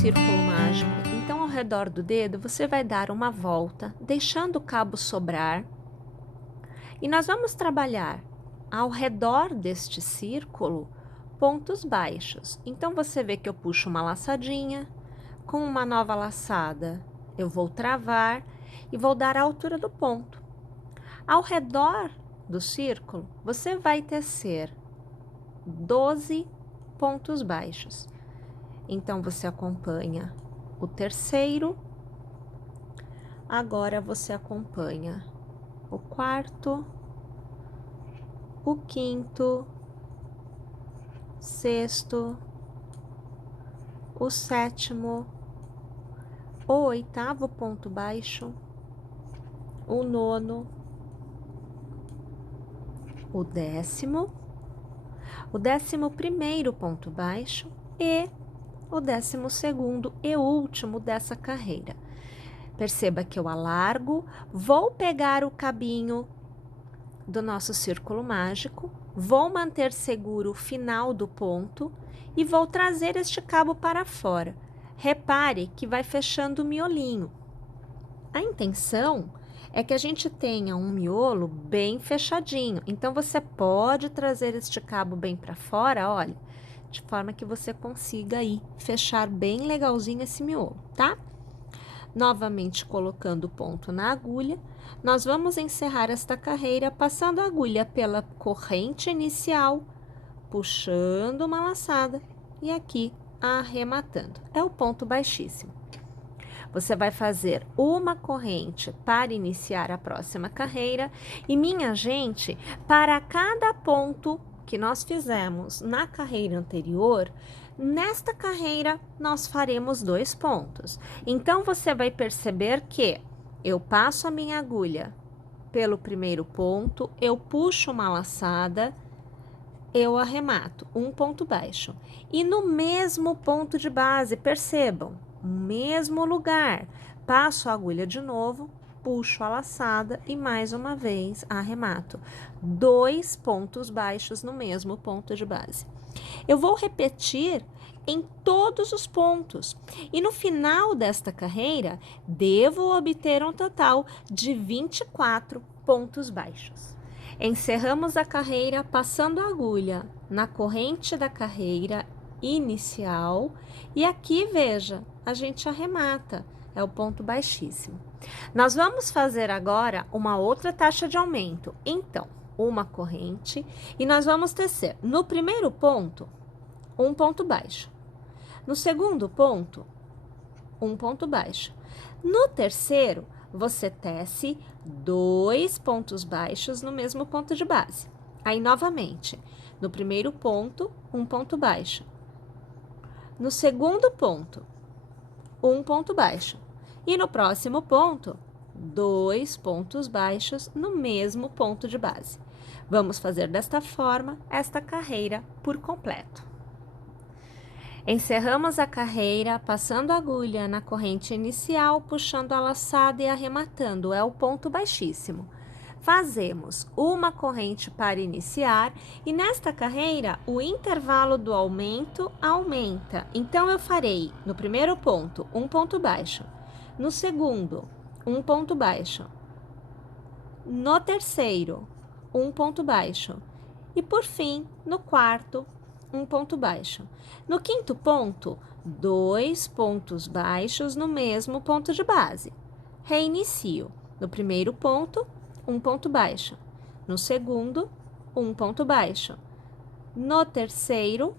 círculo mágico, então ao redor do dedo você vai dar uma volta, deixando o cabo sobrar. E nós vamos trabalhar ao redor deste círculo pontos baixos. Então você vê que eu puxo uma laçadinha, com uma nova laçada eu vou travar e vou dar a altura do ponto. Ao redor do círculo, você vai tecer 12 pontos baixos. Então, você acompanha o terceiro, agora você acompanha o quarto, o quinto, sexto, o sétimo, o oitavo ponto baixo, o nono, o 11º ponto baixo e o 12º e último dessa carreira. Perceba que eu alargo, vou pegar o cabinho do nosso círculo mágico, vou manter seguro o final do ponto e vou trazer este cabo para fora. Repare que vai fechando o miolinho. A intenção é que a gente tenha um miolo bem fechadinho. Então, você pode trazer este cabo bem para fora, olha, de forma que você consiga aí fechar bem legalzinho esse miolo, tá? Novamente colocando o ponto na agulha, nós vamos encerrar esta carreira passando a agulha pela corrente inicial, puxando uma laçada e aqui arrematando. É o ponto baixíssimo. Você vai fazer uma corrente para iniciar a próxima carreira e, minha gente, para cada ponto que nós fizemos na carreira anterior, nesta carreira nós faremos 2 pontos. Então, você vai perceber que eu passo a minha agulha pelo primeiro ponto, eu puxo uma laçada, eu arremato um ponto baixo. E no mesmo ponto de base, percebam, mesmo lugar, passo a agulha de novo, puxo a laçada e mais uma vez arremato 2 pontos baixos no mesmo ponto de base. Eu vou repetir em todos os pontos e no final desta carreira devo obter um total de 24 pontos baixos. Encerramos a carreira passando a agulha na corrente da carreira inicial e aqui, veja, a gente arremata, é o ponto baixíssimo. Nós vamos fazer agora uma outra taxa de aumento, então, uma corrente e nós vamos tecer no primeiro ponto, um ponto baixo. No segundo ponto, um ponto baixo. No terceiro, você tece 2 pontos baixos no mesmo ponto de base. Aí, novamente, no primeiro ponto, um ponto baixo. No segundo ponto, um ponto baixo. E no próximo ponto, 2 pontos baixos no mesmo ponto de base. Vamos fazer desta forma esta carreira por completo. Encerramos a carreira passando a agulha na corrente inicial, puxando a laçada e arrematando, é o ponto baixíssimo. Fazemos uma corrente para iniciar e nesta carreira o intervalo do aumento aumenta. Então, eu farei no primeiro ponto um ponto baixo, no segundo um ponto baixo, no terceiro um ponto baixo e por fim no quarto um ponto baixo. No quinto ponto, 2 pontos baixos no mesmo ponto de base. Reinicio. No primeiro ponto, um ponto baixo. No segundo, um ponto baixo. No terceiro,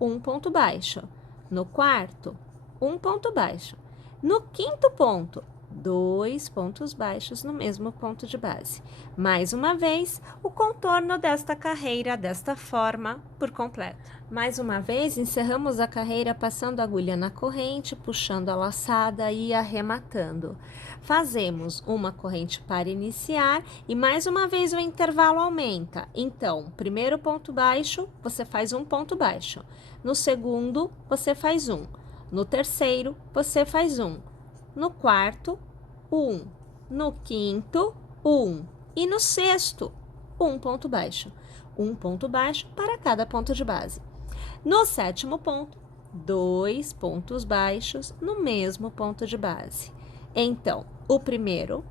um ponto baixo. No quarto, um ponto baixo. No quinto ponto, 2 pontos baixos no mesmo ponto de base. Mais uma vez, o contorno desta carreira desta forma por completo. Mais uma vez, encerramos a carreira passando a agulha na corrente, puxando a laçada e arrematando. Fazemos uma corrente para iniciar e mais uma vez o intervalo aumenta. Então, primeiro ponto baixo, você faz um ponto baixo. No segundo, você faz um. No terceiro, você faz um. No quarto, 1. No quinto, 1. E no sexto, um ponto baixo. Um ponto baixo para cada ponto de base. No sétimo ponto, 2 pontos baixos no mesmo ponto de base. Então, o primeiro,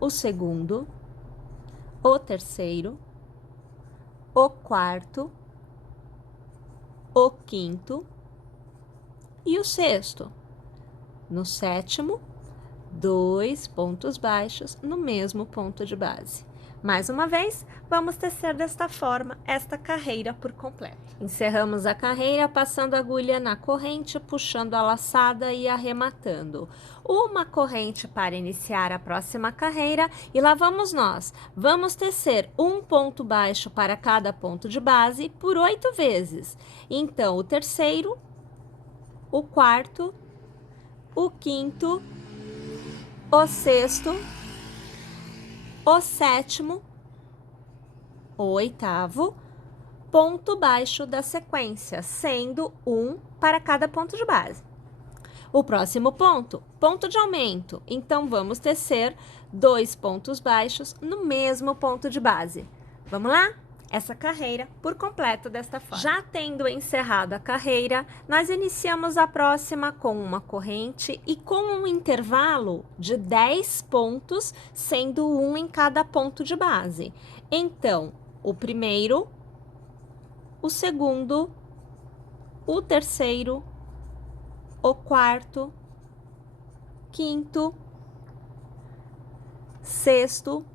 o segundo, o terceiro, o quarto, o quinto e o sexto. No sétimo, 2 pontos baixos no mesmo ponto de base. Mais uma vez, vamos tecer desta forma esta carreira por completo. Encerramos a carreira passando a agulha na corrente, puxando a laçada e arrematando. Uma corrente para iniciar a próxima carreira e lá vamos nós. Vamos tecer um ponto baixo para cada ponto de base por 8 vezes. Então, o terceiro, o quarto, o quinto, o sexto, o sétimo, o oitavo, ponto baixo da sequência, sendo um para cada ponto de base. O próximo ponto, ponto de aumento. Então, vamos tecer 2 pontos baixos no mesmo ponto de base. Vamos lá? Essa carreira por completo desta forma. Já tendo encerrado a carreira, nós iniciamos a próxima com uma corrente e com um intervalo de 10 pontos, sendo um em cada ponto de base. Então, o primeiro, o segundo, o terceiro, o quarto, quinto, sexto,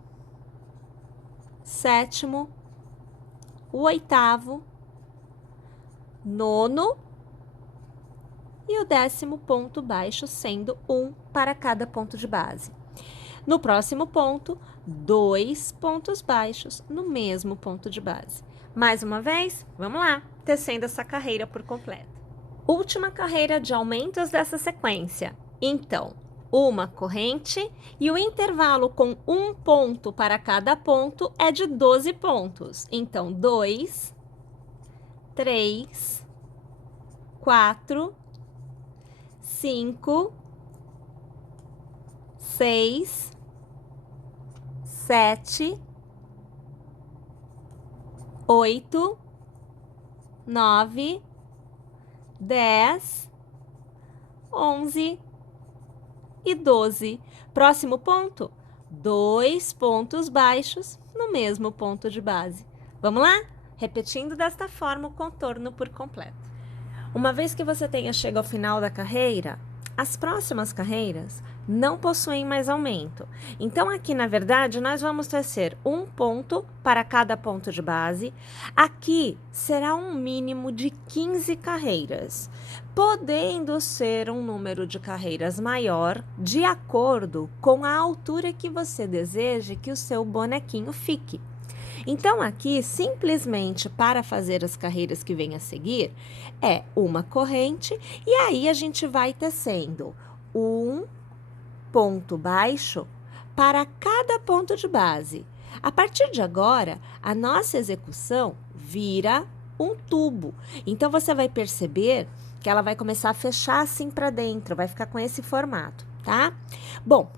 sétimo, o oitavo, nono e o 10º ponto baixo, sendo um para cada ponto de base. No próximo ponto, 2 pontos baixos no mesmo ponto de base. Mais uma vez, vamos lá, tecendo essa carreira por completo. Última carreira de aumentos dessa sequência. Então, uma corrente e o intervalo com um ponto para cada ponto é de 12 pontos. Então, 2, 3, 4, 5, 6, 7, 8, 9, 10, 11 e 12. Próximo ponto, 2 pontos baixos no mesmo ponto de base. Vamos lá? Repetindo desta forma o contorno por completo. Uma vez que você tenha chegado ao final da carreira, as próximas carreiras não possuem mais aumento. Então, aqui, na verdade, nós vamos tecer um ponto para cada ponto de base. Aqui será um mínimo de 15 carreiras, podendo ser um número de carreiras maior, de acordo com a altura que você deseje que o seu bonequinho fique. Então, aqui, simplesmente para fazer as carreiras que vêm a seguir, é uma corrente e aí a gente vai tecendo um ponto baixo para cada ponto de base. A partir de agora, a nossa execução vira um tubo. Então, você vai perceber que ela vai começar a fechar assim para dentro, vai ficar com esse formato, tá? Bom,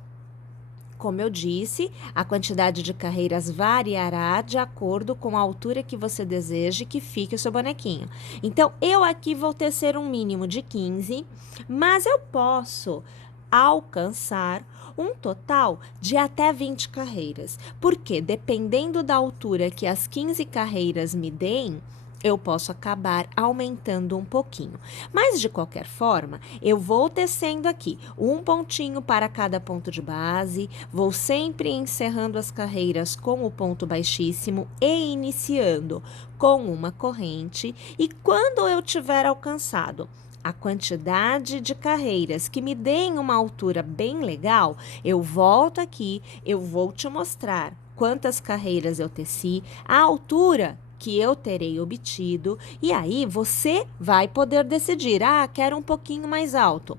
como eu disse, a quantidade de carreiras variará de acordo com a altura que você deseje que fique o seu bonequinho. Então, eu aqui vou tecer um mínimo de 15, mas eu posso alcançar um total de até 20 carreiras. Porque, dependendo da altura que as 15 carreiras me deem, eu posso acabar aumentando um pouquinho. Mas, de qualquer forma, eu vou tecendo aqui um pontinho para cada ponto de base, vou sempre encerrando as carreiras com o ponto baixíssimo e iniciando com uma corrente. E quando eu tiver alcançado a quantidade de carreiras que me deem uma altura bem legal, eu volto aqui, eu vou te mostrar quantas carreiras eu teci, a altura que eu terei obtido, e aí você vai poder decidir, quero um pouquinho mais alto,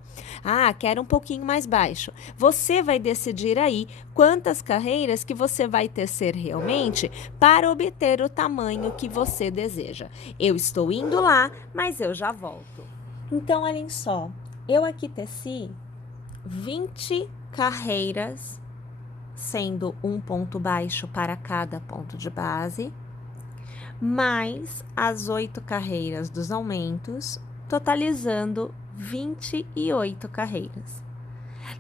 quero um pouquinho mais baixo. Você vai decidir aí quantas carreiras que você vai tecer realmente para obter o tamanho que você deseja. Eu estou indo lá, mas eu já volto. Então, olhem só, eu aqui teci 20 carreiras, sendo um ponto baixo para cada ponto de base, mais as 8 carreiras dos aumentos totalizando 28 carreiras.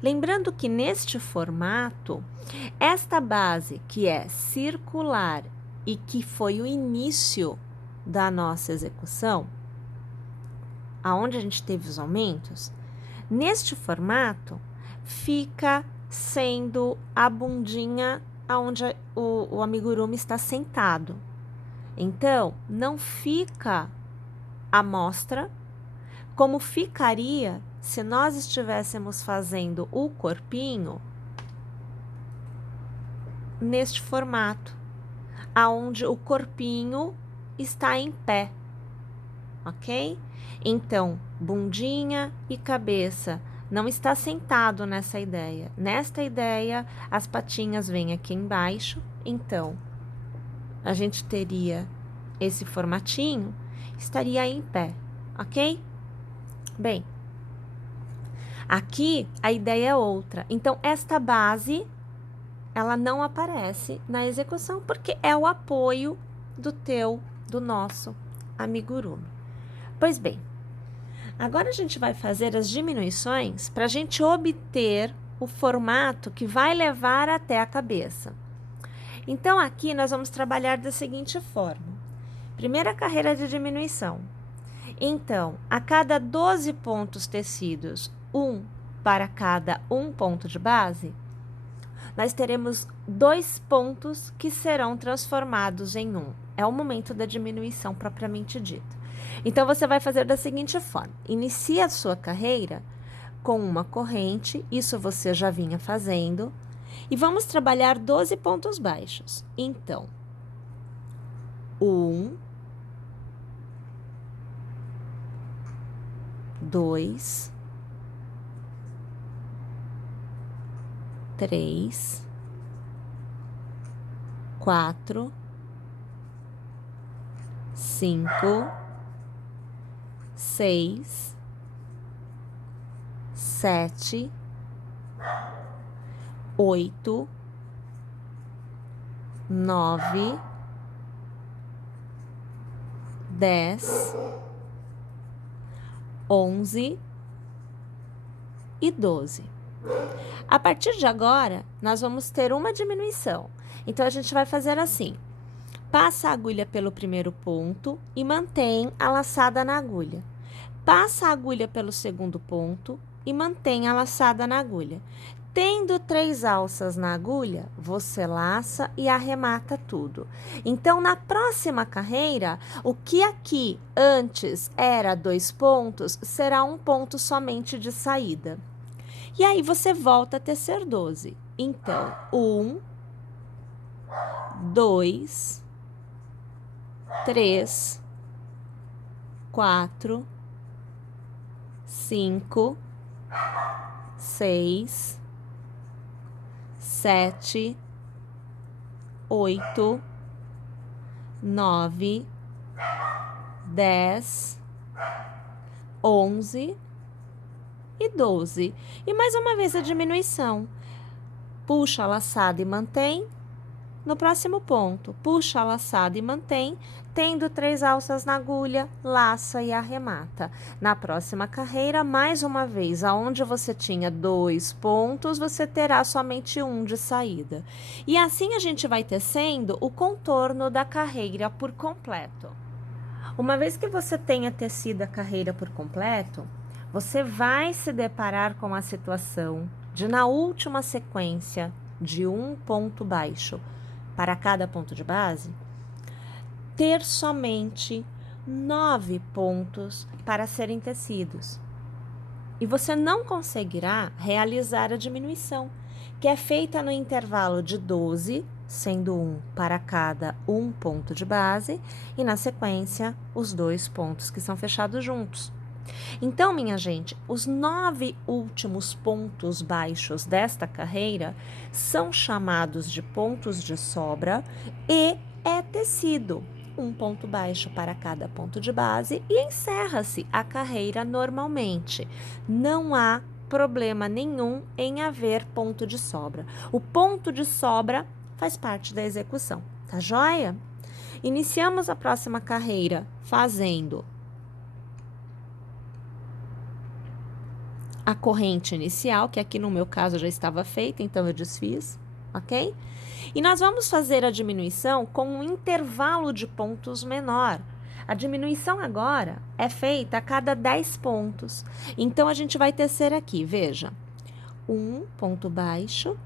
Lembrando que neste formato, esta base que é circular e que foi o início da nossa execução, aonde a gente teve os aumentos, neste formato fica sendo a bundinha aonde o amigurumi está sentado. Então, não fica a mostra como ficaria se nós estivéssemos fazendo o corpinho neste formato, aonde o corpinho está em pé, ok? Então, bundinha e cabeça não está sentado nessa ideia. Nesta ideia, as patinhas vêm aqui embaixo, então, a gente teria esse formatinho, estaria em pé, ok? Bem, aqui a ideia é outra. Então, esta base, ela não aparece na execução, porque é o apoio do nosso amigurumi. Pois bem, agora a gente vai fazer as diminuições para a gente obter o formato que vai levar até a cabeça. Então, aqui nós vamos trabalhar da seguinte forma. Primeira carreira de diminuição. Então, a cada 12 pontos tecidos, 1 para cada 1 ponto de base, nós teremos 2 pontos que serão transformados em 1. É o momento da diminuição propriamente dita. Então, você vai fazer da seguinte forma. Inicia a sua carreira com uma corrente, isso você já vinha fazendo, e vamos trabalhar 12 pontos baixos. Então, 1, 2, 3, 4, 5, 6, 7, 8, 9, 10, 11 e 12. A partir de agora, nós vamos ter uma diminuição. Então, a gente vai fazer assim. Passa a agulha pelo primeiro ponto e mantém a laçada na agulha. Passa a agulha pelo segundo ponto e mantém a laçada na agulha. Tendo 3 alças na agulha, você laça e arremata tudo. Então, na próxima carreira, o que aqui antes era 2 pontos, será 1 ponto somente de saída. E aí, você volta a tecer 12. Então, 1, 2, 3, 4, 5, 6, 7, 8, 9, 10, 11 e 12. E mais uma vez a diminuição. Puxa a laçada e mantém. No próximo ponto, puxa a laçada e mantém, tendo 3 alças na agulha, laça e arremata. Na próxima carreira, mais uma vez, aonde você tinha 2 pontos, você terá somente 1 de saída. E assim a gente vai tecendo o contorno da carreira por completo. Uma vez que você tenha tecido a carreira por completo, você vai se deparar com a situação de, na última sequência de 1 ponto baixo, para cada ponto de base, ter somente 9 pontos para serem tecidos. E você não conseguirá realizar a diminuição, que é feita no intervalo de 12, sendo 1 para cada 1 ponto de base, e na sequência, os 2 pontos que são fechados juntos. Então, minha gente, os 9 últimos pontos baixos desta carreira são chamados de pontos de sobra e é tecido 1 ponto baixo para cada ponto de base e encerra-se a carreira normalmente. Não há problema nenhum em haver ponto de sobra. O ponto de sobra faz parte da execução, tá joia? Iniciamos a próxima carreira fazendo a corrente inicial, que aqui no meu caso já estava feita, então eu desfiz, ok? E nós vamos fazer a diminuição com um intervalo de pontos menor. A diminuição agora é feita a cada 10 pontos. Então, a gente vai tecer aqui, veja, 1 ponto baixo,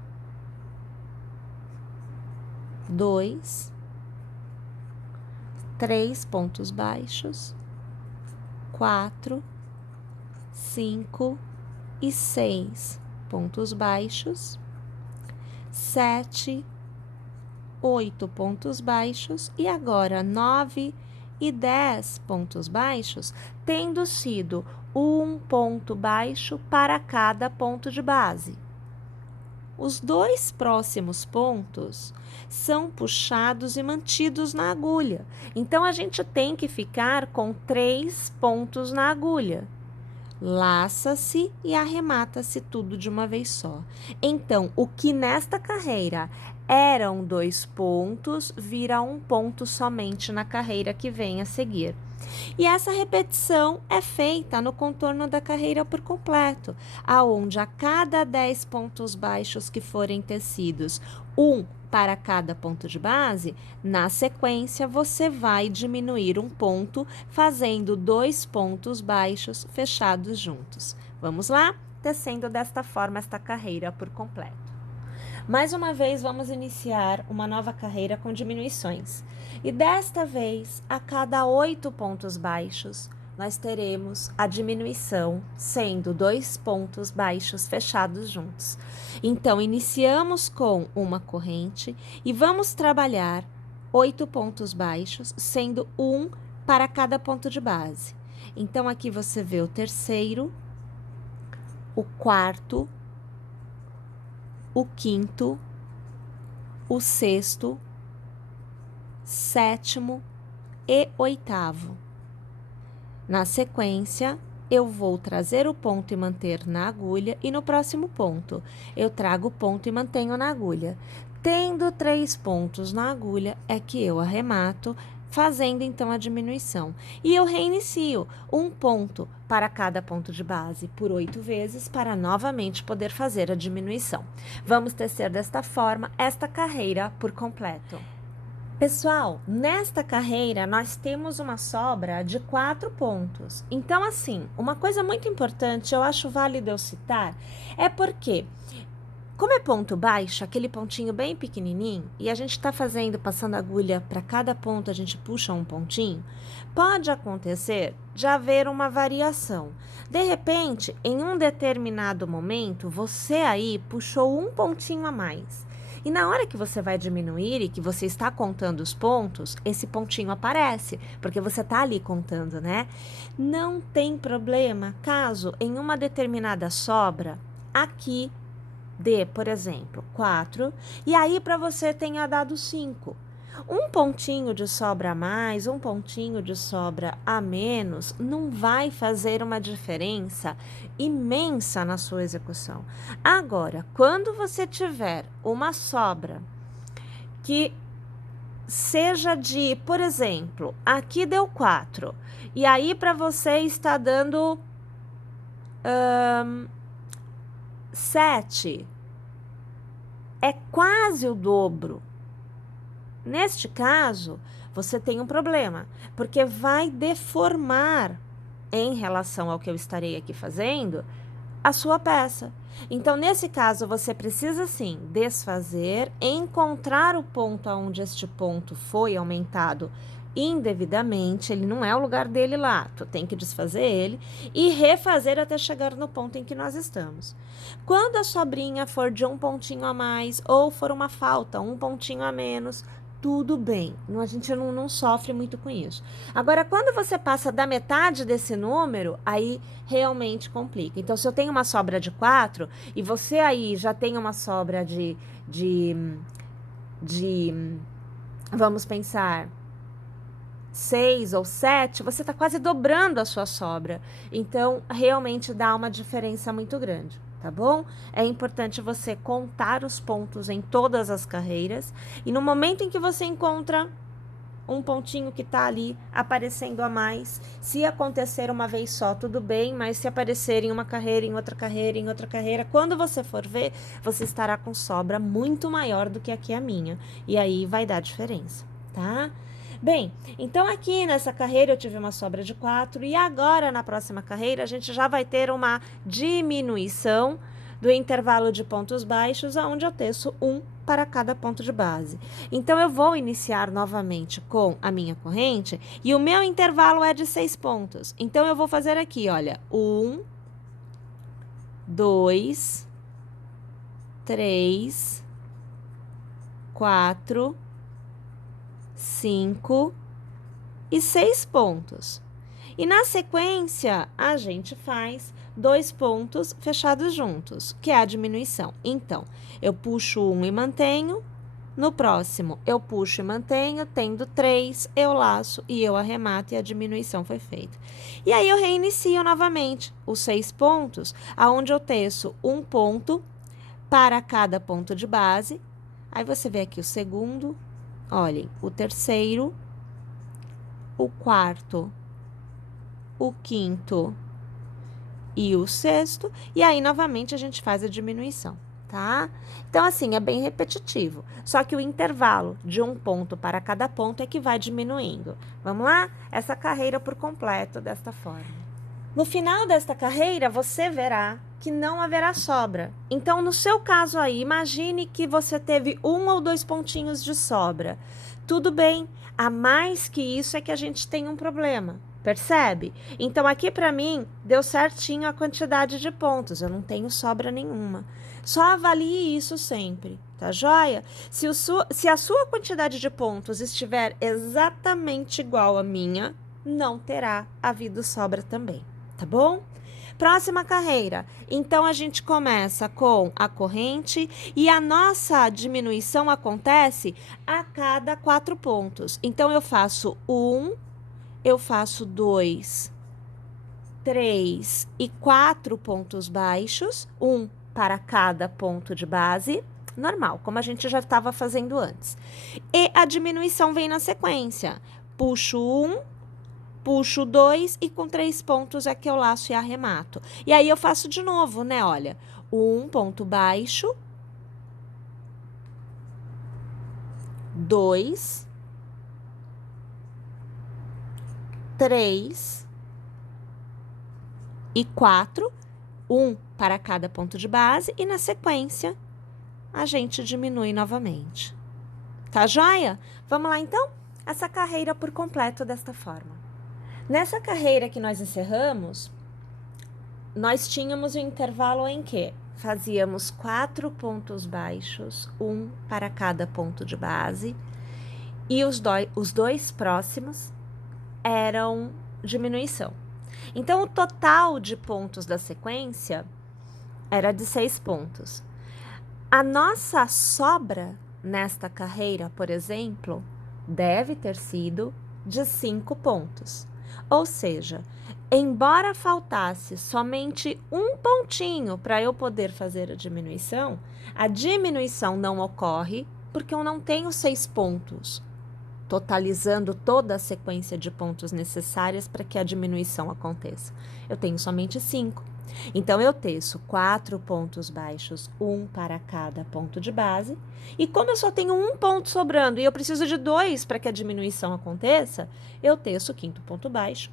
2, 3 pontos baixos, 4, 5 e 6 pontos baixos, 7, 8 pontos baixos e agora 9 e 10 pontos baixos, tendo sido um ponto baixo para cada ponto de base. Os 2 próximos pontos são puxados e mantidos na agulha. Então, a gente tem que ficar com 3 pontos na agulha. Laça-se e arremata-se tudo de uma vez só. Então, o que nesta carreira eram 2 pontos, vira um ponto somente na carreira que vem a seguir. E essa repetição é feita no contorno da carreira por completo, aonde a cada 10 pontos baixos que forem tecidos, um para cada ponto de base, na sequência você vai diminuir um ponto, fazendo 2 pontos baixos fechados juntos. Vamos lá? Tecendo desta forma esta carreira por completo. Mais uma vez, vamos iniciar uma nova carreira com diminuições. E desta vez, a cada 8 pontos baixos, nós teremos a diminuição sendo 2 pontos baixos fechados juntos. Então, iniciamos com uma corrente e vamos trabalhar 8 pontos baixos, sendo um para cada ponto de base. Então, aqui você vê o terceiro, o quarto, o quinto, o sexto, sétimo e oitavo. Na sequência, eu vou trazer o ponto e manter na agulha, e no próximo ponto, eu trago o ponto e mantenho na agulha. Tendo 3 pontos na agulha, é que eu arremato, fazendo então a diminuição. E eu reinicio um ponto para cada ponto de base por 8 vezes para novamente poder fazer a diminuição. Vamos tecer desta forma esta carreira por completo. Pessoal, nesta carreira nós temos uma sobra de 4 pontos. Então, assim, uma coisa muito importante, eu acho válido eu citar, é porque, como é ponto baixo, aquele pontinho bem pequenininho, e a gente está passando a agulha para cada ponto, a gente puxa um pontinho, pode acontecer de haver uma variação. De repente, em um determinado momento, você aí puxou um pontinho a mais. E na hora que você vai diminuir e que você está contando os pontos, esse pontinho aparece, porque você está ali contando, né? Não tem problema caso em uma determinada sobra, aqui dê, por exemplo, 4, e aí para você tenha dado 5. Um pontinho de sobra a mais, um pontinho de sobra a menos, não vai fazer uma diferença imensa na sua execução. Agora, quando você tiver uma sobra que seja de, por exemplo, aqui deu 4, e aí para você está dando 7, é quase o dobro. Neste caso, você tem um problema, porque vai deformar, em relação ao que eu estarei aqui fazendo, a sua peça. Então, nesse caso, você precisa, sim, desfazer, encontrar o ponto onde este ponto foi aumentado indevidamente, ele não é o lugar dele lá, tu tem que desfazer ele e refazer até chegar no ponto em que nós estamos. Quando a sobrinha for de um pontinho a mais ou for uma falta, um pontinho a menos, tudo bem, a gente não sofre muito com isso. Agora, quando você passa da metade desse número, aí realmente complica. Então, se eu tenho uma sobra de 4 e você aí já tem uma sobra vamos pensar, 6 ou 7, você está quase dobrando a sua sobra. Então, realmente dá uma diferença muito grande. Tá bom? É importante você contar os pontos em todas as carreiras e no momento em que você encontra um pontinho que tá ali aparecendo a mais. Se acontecer uma vez só, tudo bem, mas se aparecer em uma carreira, em outra carreira, em outra carreira, quando você for ver, você estará com sobra muito maior do que aqui a minha. E aí vai dar diferença, tá? Bem, então aqui nessa carreira eu tive uma sobra de 4 e agora na próxima carreira a gente já vai ter uma diminuição do intervalo de pontos baixos, onde eu teço 1 para cada ponto de base. Então, eu vou iniciar novamente com a minha corrente e o meu intervalo é de 6 pontos. Então, eu vou fazer aqui, olha, 1, 2, 3, 4, 5 e 6 pontos. E na sequência, a gente faz 2 pontos fechados juntos, que é a diminuição. Então, eu puxo 1 e mantenho. No próximo, eu puxo e mantenho, tendo 3, eu laço e eu arremato e a diminuição foi feita. E aí, eu reinicio novamente os 6 pontos, aonde eu teço um ponto para cada ponto de base. Aí, você vê aqui o segundo, olhem, o terceiro, o quarto, o quinto e o sexto, e aí novamente a gente faz a diminuição, tá? Então, assim, é bem repetitivo, só que o intervalo de um ponto para cada ponto é que vai diminuindo. Vamos lá? Essa carreira por completo desta forma. No final desta carreira, você verá que não haverá sobra. Então, no seu caso aí, imagine que você teve 1 ou 2 pontinhos de sobra. Tudo bem, a mais que isso é que a gente tem um problema. Percebe? Então, aqui para mim, deu certinho a quantidade de pontos. Eu não tenho sobra nenhuma. Só avalie isso sempre, tá joia? Se a sua quantidade de pontos estiver exatamente igual à minha, não terá havido sobra também, tá bom? Próxima carreira. Então, a gente começa com a corrente e a nossa diminuição acontece a cada 4 pontos. Então, eu faço 1, eu faço 2, 3 e 4 pontos baixos, 1 para cada ponto de base, normal, como a gente já estava fazendo antes. E a diminuição vem na sequência. Puxo 1, puxo 2 e com 3 pontos é que eu laço e arremato. E aí eu faço de novo, né? Olha, 1 ponto baixo, 2, 3 e 4, 1 para cada ponto de base, e na sequência a gente diminui novamente. Tá joia? Vamos lá então? Essa carreira por completo desta forma. Nessa carreira que nós encerramos, nós tínhamos um intervalo em que fazíamos 4 pontos baixos, 1 para cada ponto de base, e os dois próximos eram diminuição. Então, o total de pontos da sequência era de 6 pontos. A nossa sobra nesta carreira, por exemplo, deve ter sido de 5 pontos. Ou seja, embora faltasse somente um pontinho para eu poder fazer a diminuição não ocorre porque eu não tenho 6 pontos, totalizando toda a sequência de pontos necessárias para que a diminuição aconteça. Eu tenho somente 5. Então, eu teço 4 pontos baixos, 1 para cada ponto de base. E como eu só tenho um ponto sobrando e eu preciso de 2 para que a diminuição aconteça, eu teço o 5º ponto baixo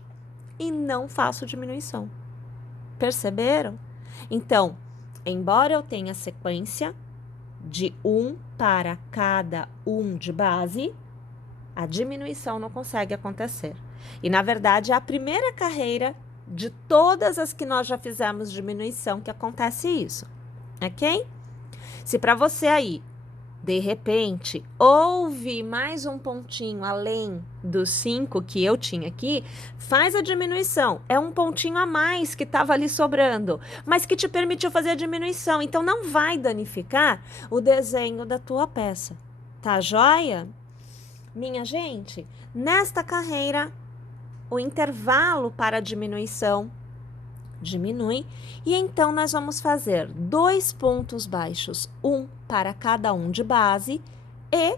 e não faço diminuição. Perceberam? Então, embora eu tenha sequência de 1 para cada 1 de base, a diminuição não consegue acontecer. E, na verdade, é a primeira carreira de todas as que nós já fizemos diminuição que acontece isso, ok? Se para você aí, de repente, houve mais um pontinho além dos 5 que eu tinha aqui, faz a diminuição. É um pontinho a mais que estava ali sobrando, mas que te permitiu fazer a diminuição. Então, não vai danificar o desenho da tua peça. Tá joia? Minha gente, nesta carreira, o intervalo para a diminuição diminui, e então nós vamos fazer 2 pontos baixos, 1 para cada 1 de base, e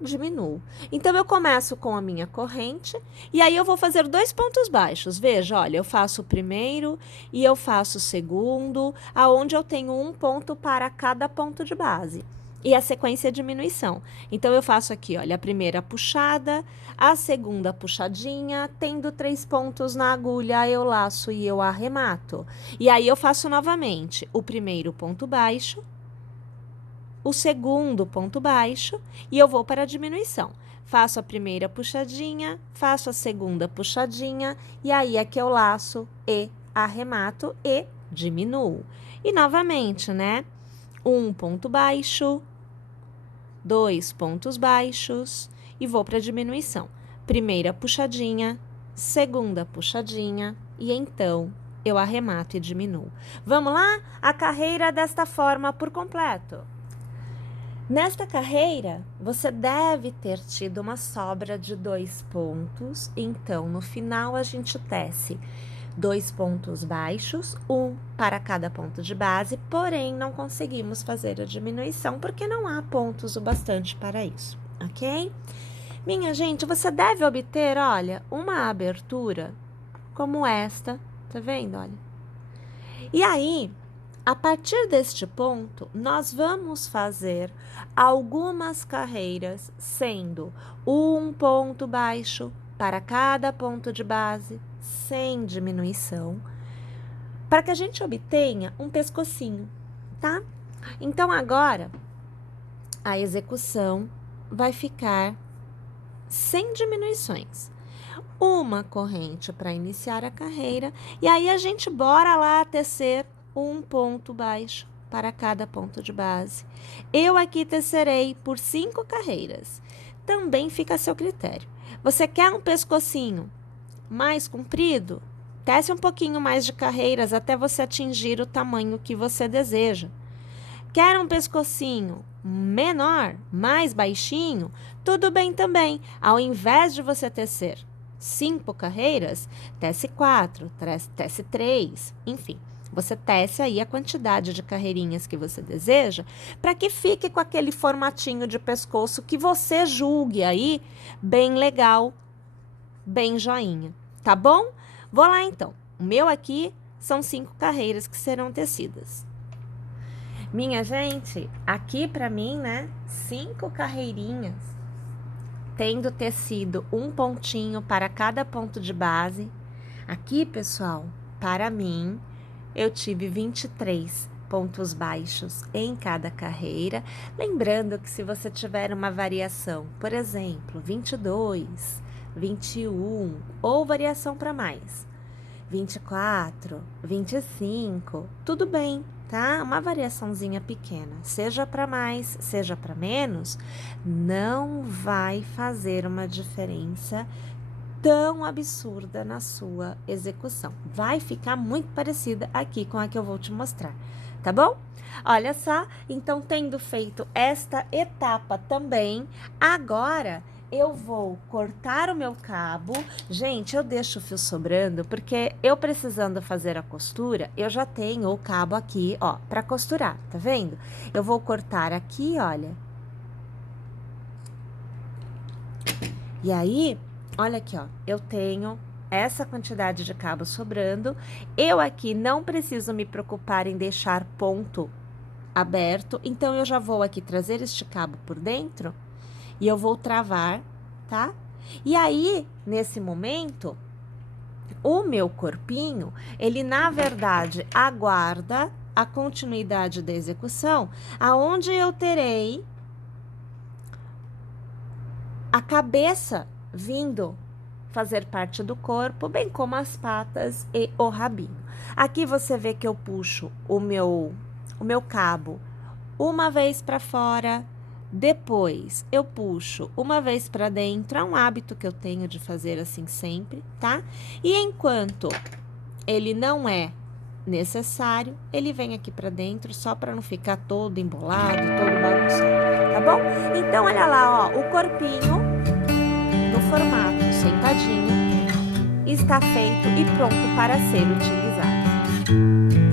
diminuo. Então, eu começo com a minha corrente e aí eu vou fazer 2 pontos baixos. Veja, olha, eu faço o primeiro e eu faço o segundo, aonde eu tenho um ponto para cada ponto de base. E a sequência é diminuição. Então, eu faço aqui, olha, a primeira puxada, a segunda puxadinha, tendo 3 pontos na agulha, eu laço e eu arremato. E aí, eu faço novamente o primeiro ponto baixo, o segundo ponto baixo e eu vou para a diminuição. Faço a primeira puxadinha, faço a segunda puxadinha e aí é que eu laço e arremato e diminuo. E novamente, né? Um ponto baixo, 2 pontos baixos e vou para a diminuição. Primeira puxadinha, segunda puxadinha e então eu arremato e diminuo. Vamos lá? A carreira desta forma por completo. Nesta carreira, você deve ter tido uma sobra de 2 pontos, então no final a gente tece 2 pontos baixos, um para cada ponto de base, porém não conseguimos fazer a diminuição porque não há pontos o bastante para isso, ok? Minha gente, você deve obter, olha, uma abertura como esta, tá vendo, olha? E aí, a partir deste ponto, nós vamos fazer algumas carreiras, sendo um ponto baixo para cada ponto de base, sem diminuição, para que a gente obtenha um pescocinho, tá? Então, agora, a execução vai ficar sem diminuições. Uma corrente para iniciar a carreira, e aí a gente bora lá tecer um ponto baixo para cada ponto de base. Eu aqui tecerei por 5 carreiras. Também fica a seu critério. Você quer um pescocinho mais comprido? Tece um pouquinho mais de carreiras até você atingir o tamanho que você deseja. Quer um pescocinho menor, mais baixinho? Tudo bem também. Ao invés de você tecer 5 carreiras, tece 4, tece 3, enfim. Você tece aí a quantidade de carreirinhas que você deseja para que fique com aquele formatinho de pescoço que você julgue aí bem legal, bem joinha, tá bom? Vou lá então. O meu aqui são 5 carreiras que serão tecidas. Minha gente, aqui para mim, né, 5 carreirinhas, tendo tecido um pontinho para cada ponto de base. Aqui, pessoal, para mim, eu tive 23 pontos baixos em cada carreira. Lembrando que se você tiver uma variação, por exemplo, 22, 21 ou variação para mais, 24, 25, tudo bem, tá? Uma variaçãozinha pequena, seja para mais, seja para menos, não vai fazer uma diferença tão absurda na sua execução. Vai ficar muito parecida aqui com a que eu vou te mostrar, tá bom? Olha só, então tendo feito esta etapa também, agora eu vou cortar o meu cabo. Gente, eu deixo o fio sobrando porque eu precisando fazer a costura, eu já tenho o cabo aqui, ó, para costurar, tá vendo? Eu vou cortar aqui, olha. E aí, olha aqui, ó, eu tenho essa quantidade de cabo sobrando. Eu aqui não preciso me preocupar em deixar ponto aberto, então eu já vou aqui trazer este cabo por dentro e eu vou travar, tá? E aí, nesse momento, o meu corpinho, ele na verdade aguarda a continuidade da execução, aonde eu terei a cabeça vindo fazer parte do corpo, bem como as patas e o rabinho. Aqui você vê que eu puxo o meu cabo uma vez para fora, depois eu puxo uma vez para dentro. É um hábito que eu tenho de fazer assim sempre, tá? E enquanto ele não é necessário, ele vem aqui para dentro só para não ficar todo embolado, todo bagunçado, tá bom? Então, olha lá, ó, o corpinho no formato sentadinho está feito e pronto para ser utilizado.